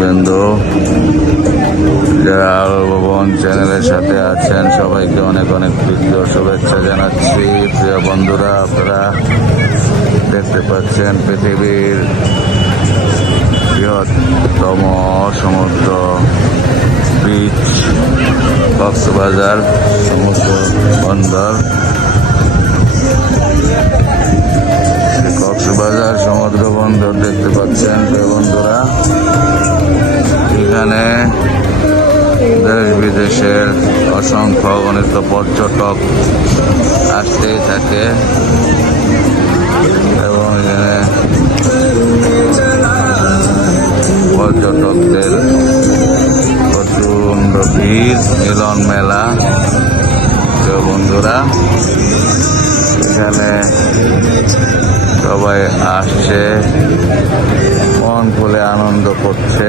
বৃন্দ, যারা আলো ভবন চ্যানেলের সাথে আছেন, সবাইকে অনেক অনেক প্রীতি ও শুভেচ্ছা জানাচ্ছি। প্রিয় বন্ধুরা, আপনারা দেখতে পাচ্ছেন পৃথিবীর বৃহত্তম সমুদ্র বিচ কক্সবাজার, সমুদ্র বন্দর। এখানে দেশ বিদেশের অসংখ্য অগণিত পর্যটক আসতেই থাকে এবং এখানে পর্যটকদের প্রচণ্ড ভিড়, মিলন মেলা। প্রিয় বন্ধুরা, এখানে সবাই আসছে, মন খুলে আনন্দ করছে।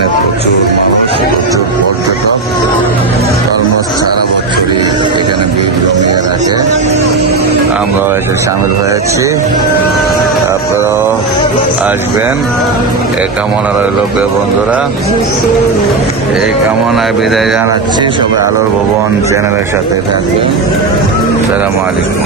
এখানে প্রচুর মানুষ, প্রচুর পর্যটক। অলমোস্ট সারা বছরই এখানে ভিড় জমিয়ে রাখে। আমরাও এসে সামিল হয়েছি। আপনারাও আসবেন। এ কামনা রইল বন্ধুরা। এই কামনায় বিদায় জানাচ্ছি। সবাই আলোর ভবন চ্যানেলের সাথে থাকবেন। সালামু আলাইকুম।